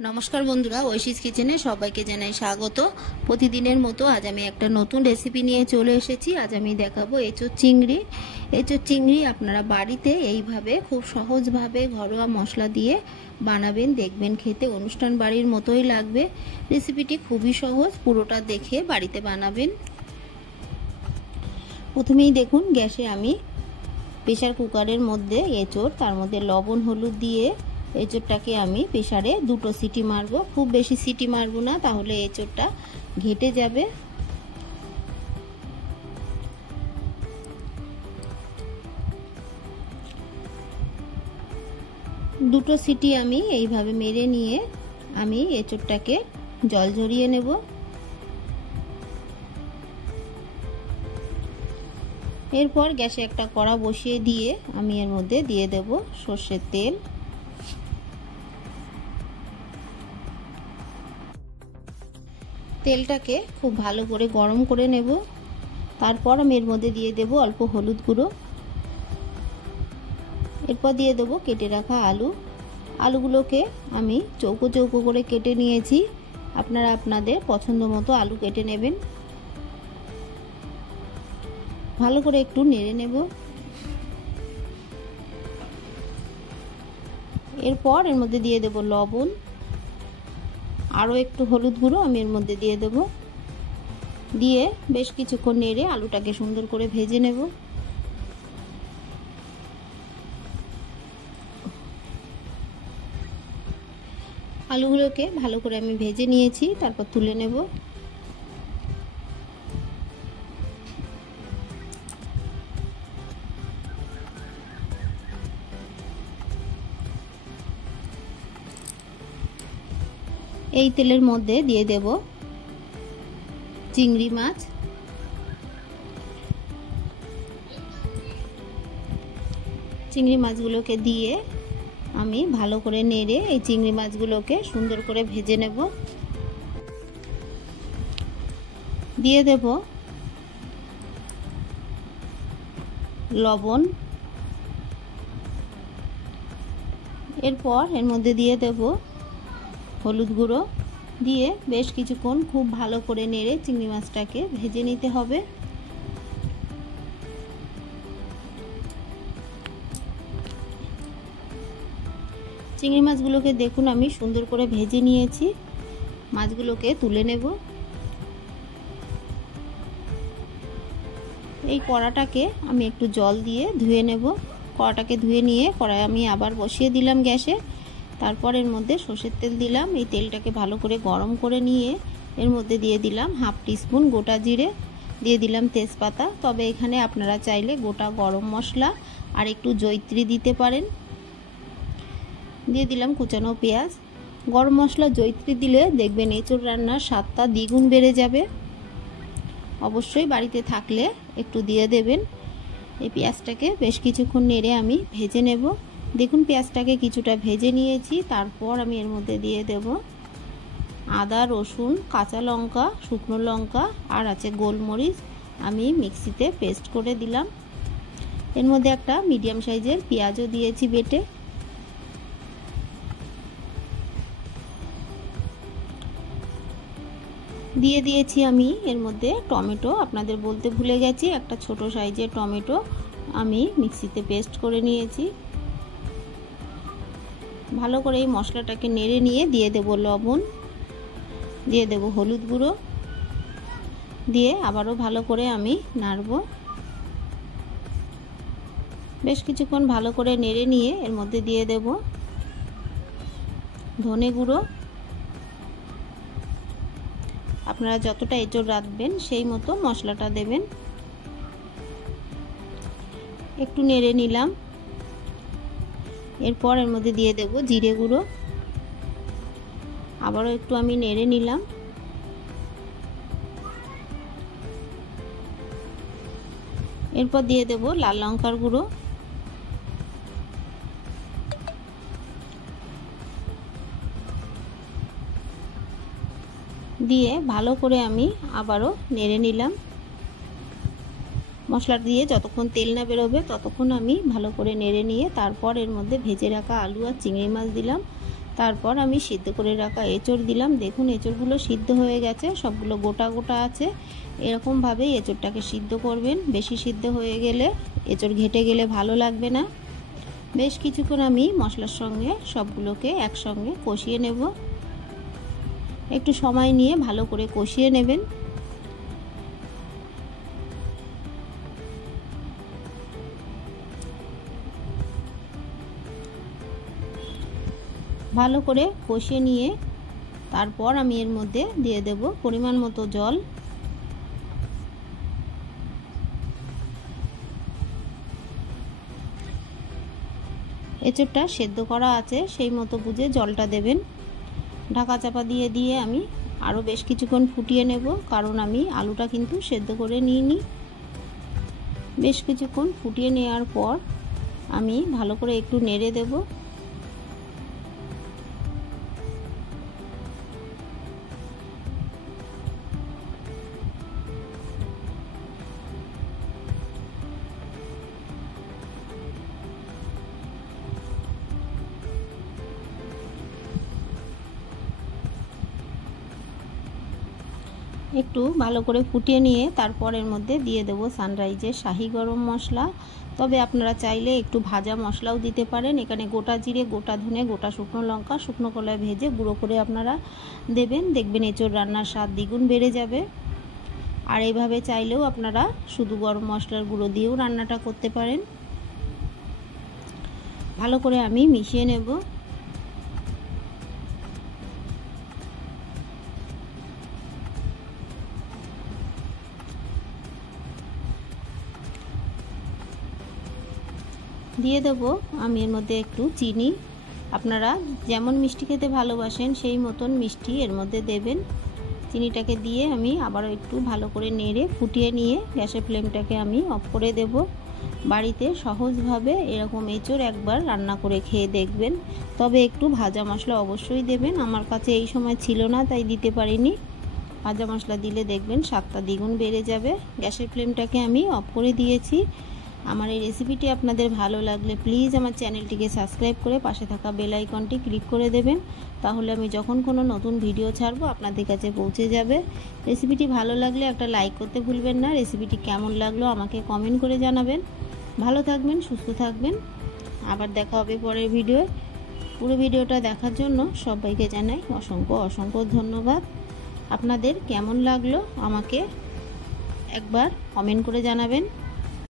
নমস্কার বন্ধুরা, ঐশীস কিচেনে সবাইকে জানাই স্বাগত। প্রতিদিনের মতো আজ আমি একটা নতুন রেসিপি নিয়ে চলে এসেছি। আজ আমি দেখাবো এঁচোড় চিংড়ি। এঁচোড় চিংড়ি আপনারা বাড়িতে এইভাবে খুব সহজভাবে ঘরোয়া মশলা দিয়ে বানাবেন, দেখবেন খেতে অনুষ্ঠান বাড়ির মতোই লাগবে। রেসিপিটি খুবই সহজ, পুরোটা দেখে বাড়িতে বানাবেন। প্রথমেই দেখুন, গ্যাসে আমি প্রেসার কুকারের মধ্যে এঁচোড়, তার মধ্যে লবণ হলুদ দিয়ে এঁচোড়টাকে আমি প্রেসারে 2টো সিটি মারবো। খুব বেশি সিটি মারবো না, তাহলে এঁচোড়টা ঘেটে যাবে। দুটো সিটি আমি এইভাবে মেরে নিয়ে আমি এঁচোড়টাকে জল ঝরিয়ে নেব। এরপর গ্যাসে একটা কড়া বসিয়ে দিয়ে আমি এর মধ্যে দিয়ে দেব সর্ষের তেল। তেলটাকে খুব ভালো করে গরম করে নেব। তারপর আমি এর মধ্যে দিয়ে দেব অল্প হলুদ গুঁড়ো। এরপর দিয়ে দেব কেটে রাখা আলু। আলুগুলোকে আমি চৌকো চৌকো করে কেটে নিয়েছি। আপনারা আপনাদের পছন্দ মতো আলু কেটে নেবেন। ভালো করে একটু নেড়ে নেব। এরপর এর মধ্যে দিয়ে দেব লবণ, আরও একটু হলুদ গুঁড়ো আমি এর মধ্যে দিয়ে দেব। দিয়ে বেশ কিছুক্ষণ নেড়ে আলুটাকে সুন্দর করে ভেজে নেব। আলুগুলোকে ভালো করে আমি ভেজে নিয়েছি, তারপর তুলে নেব। এই তেলের মধ্যে দিয়ে দেব চিংড়ি মাছ। চিংড়ি মাছগুলোকে দিয়ে আমি ভালো করে নেড়ে এই চিংড়ি মাছগুলোকে সুন্দর করে ভেজে নেব। দিয়ে দেব লবণ। এরপর এর মধ্যে দিয়ে দেব হলুদ গুঁড়ো। দিয়ে বেশ কিছুক্ষণ খুব ভালো করে নেড়ে চিংড়ি মাছটাকে ভেজে নিতে হবে। চিংড়ি মাছগুলোকে দেখুন আমি সুন্দর করে ভেজে নিয়েছি। মাছগুলোকে তুলে নেব। এই কড়াটাকে আমি একটু জল দিয়ে ধুয়ে নেব। কড়াটাকে ধুয়ে নিয়ে কড়াই আমি আবার বসিয়ে দিলাম গ্যাসে। তারপর এর মধ্যে সর্ষের তেল দিলাম। এই তেলটাকে ভালো করে গরম করে নিয়ে এর মধ্যে দিয়ে দিলাম হাফ টিস্পুন গোটা জিরে, দিয়ে দিলাম তেজপাতা। তবে এখানে আপনারা চাইলে গোটা গরম মশলা আর একটু জয়িত্রী দিতে পারেন। দিয়ে দিলাম কুচানো পেঁয়াজ। গরম মশলা জয়িত্রী দিলে দেখবেন এঁচোড় রান্নার স্বাদটা দ্বিগুণ বেড়ে যাবে। অবশ্যই বাড়িতে থাকলে একটু দিয়ে দেবেন। এই পেঁয়াজটাকে বেশ কিছুক্ষণ নেড়ে আমি ভেজে নেব। দেখুন পেঁয়াজটাকে কিছুটা ভেজে নিয়েছি। তারপর আমি এর মধ্যে দিয়ে দেব আদা, রসুন, কাঁচা লঙ্কা, শুকনো লঙ্কা আর আছে গোলমরিচ আমি মিক্সিতে পেস্ট করে দিলাম। এর মধ্যে একটা মিডিয়াম সাইজের পেঁয়াজও দিয়েছি বেটে। দিয়ে দিয়েছি আমি এর মধ্যে টমেটো। আপনাদের বলতে ভুলে গেছি, একটা ছোট সাইজের টমেটো আমি মিক্সিতে পেস্ট করে নিয়েছি। ভালো করে এই মশলাটাকে নেড়ে নিয়ে দিয়ে দেব লবণ, দিয়ে দেব হলুদ গুঁড়ো, দিয়ে আবারও ভালো করে আমি নাড়ব। বেশ কিছুক্ষণ ভালো করে নেড়ে নিয়ে এর মধ্যে দিয়ে দেব ধনে গুঁড়ো। আপনারা যতটা এঁচোড় রাখবেন সেই মতো মশলাটা দেবেন। একটু নেড়ে নিলাম। এরপর এর মধ্যে দিয়ে দেব জিরে গুঁড়ো। আবারও একটু আমি নেড়ে নিলাম। এরপর দিয়ে দেব লাল লঙ্কার গুঁড়ো। দিয়ে ভালো করে আমি আবারও নেড়ে নিলাম। মশলা দিয়ে যতক্ষণ তেল না বেরোবে ততক্ষণ আমি ভালো করে নেড়ে নিয়ে তারপর এর মধ্যে ভেজে রাখা আলু আর চিংড়ি মাছ দিলাম। তারপর আমি সিদ্ধ করে রাখা এঁচড় দিলাম। দেখুন এঁচড়গুলো সিদ্ধ হয়ে গেছে, সবগুলো গোটা গোটা আছে। এরকমভাবেই এঁচড়টাকে সিদ্ধ করবেন। বেশি সিদ্ধ হয়ে গেলে এঁচড় ঘেটে গেলে ভালো লাগবে না। বেশ কিছুক্ষণ আমি মশলার সঙ্গে সবগুলোকে একসঙ্গে কষিয়ে নেব। একটু সময় নিয়ে ভালো করে কষিয়ে নেবেন। ভালো করে কষিয়ে নিয়ে তারপর আমি এর মধ্যে দিয়ে দেব পরিমাণ মতো জল। এঁচড়টা সেদ্ধ করা আছে, সেই মতো বুঝে জলটা দেবেন। ঢাকা চাপা দিয়ে দিয়ে আমি আরও বেশ কিছুক্ষণ ফুটিয়ে নেব, কারণ আমি আলুটা কিন্তু সেদ্ধ করে নিইনি। বেশ কিছুক্ষণ ফুটিয়ে নেওয়ার পর আমি ভালো করে একটু নেড়ে দেব। একটু ভালো করে ফুটিয়ে নিয়ে তারপর এর মধ্যে দিয়ে দেব সানরাইজের শাহি গরম মশলা। তবে আপনারা চাইলে একটু ভাজা মশলাও দিতে পারেন। এখানে গোটা জিরে, গোটা ধনে, গোটা শুকনো লঙ্কা শুকনো কলায় ভেজে গুঁড়ো করে আপনারা দেবেন। দেখবেন এঁচড় রান্নার স্বাদ দ্বিগুণ বেড়ে যাবে। আর এইভাবে চাইলেও আপনারা শুধু গরম মশলার গুঁড়ো দিয়েও রান্নাটা করতে পারেন। ভালো করে আমি মিশিয়ে নেব। দিয়ে দেব আমি এর মধ্যে একটু চিনি। আপনারা যেমন মিষ্টি খেতে ভালোবাসেন সেই মতন মিষ্টি এর মধ্যে দেবেন। চিনিটাকে দিয়ে আমি আবারও একটু ভালো করে নেড়ে ফুটিয়ে নিয়ে গ্যাসের ফ্লেমটাকে আমি অফ করে দেব। বাড়িতে সহজভাবে এরকম এঁচড় একবার রান্না করে খেয়ে দেখবেন। তবে একটু ভাজা মশলা অবশ্যই দেবেন। আমার কাছে এই সময় ছিল না, তাই দিতে পারিনি। ভাজা মশলা দিলে দেখবেন স্বাদটা দ্বিগুণ বেড়ে যাবে। গ্যাসের ফ্লেমটাকে আমি অফ করে দিয়েছি। আমার এই রেসিপিটি আপনাদের ভালো লাগলে প্লিজ আমার চ্যানেলটিকে সাবস্ক্রাইব করে পাশে থাকা বেল আইকনটি ক্লিক করে দেবেন। তাহলে আমি যখন কোনো নতুন ভিডিও ছাড়বো আপনাদের কাছে পৌঁছে যাবে। রেসিপিটি ভালো লাগলে একটা লাইক করতে ভুলবেন না। রেসিপিটি কেমন লাগলো আমাকে কমেন্ট করে জানাবেন। ভালো থাকবেন, সুস্থ থাকবেন। আবার দেখা হবে পরের ভিডিওয়। পুরো ভিডিওটা দেখার জন্য সবাইকে জানাই অসংখ্য অসংখ্য ধন্যবাদ। আপনাদের কেমন লাগলো আমাকে একবার কমেন্ট করে জানাবেন।